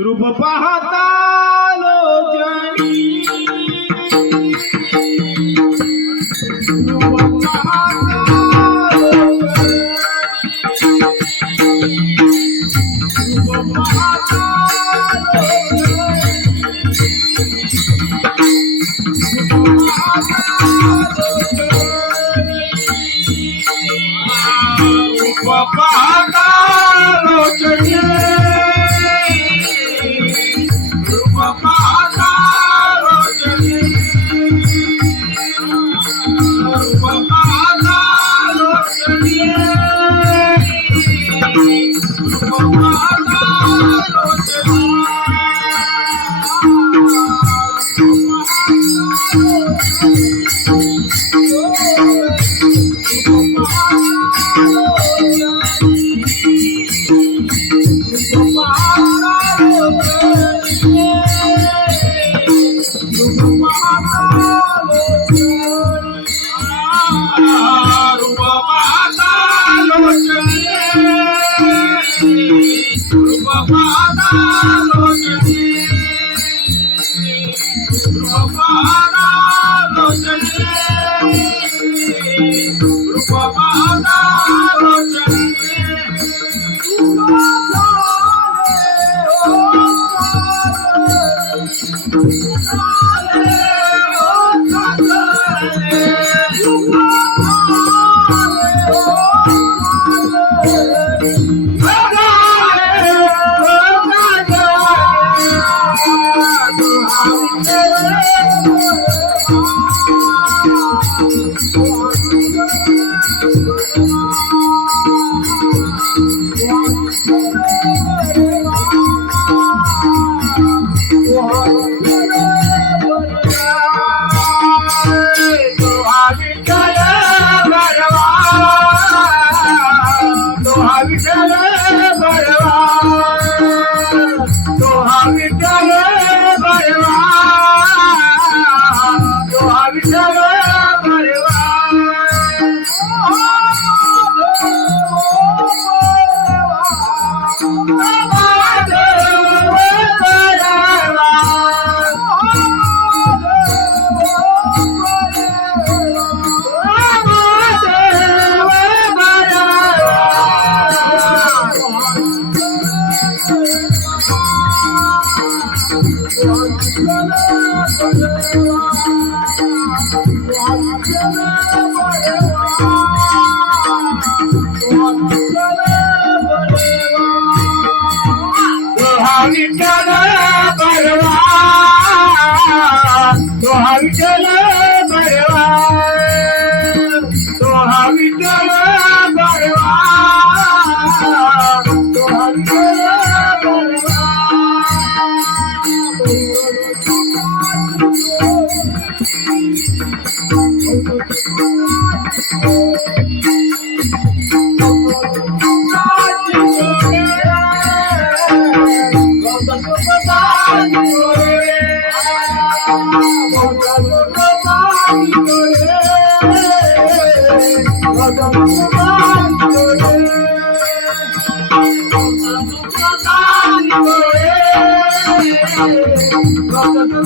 रूप पाहता Father. you got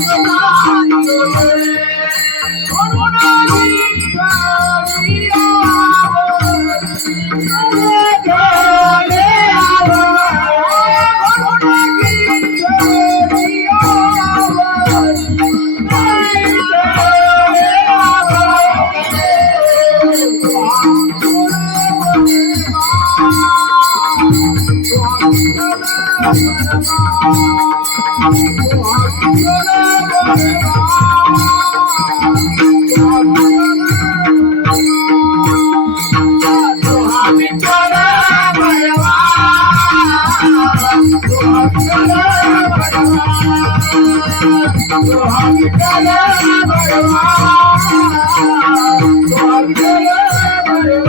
Thank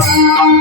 I'm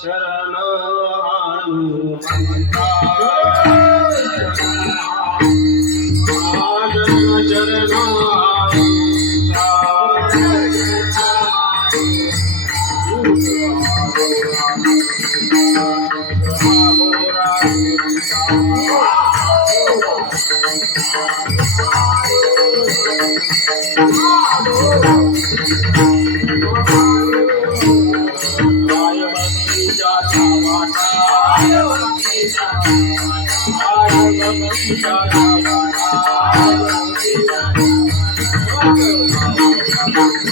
शरणो Yeah.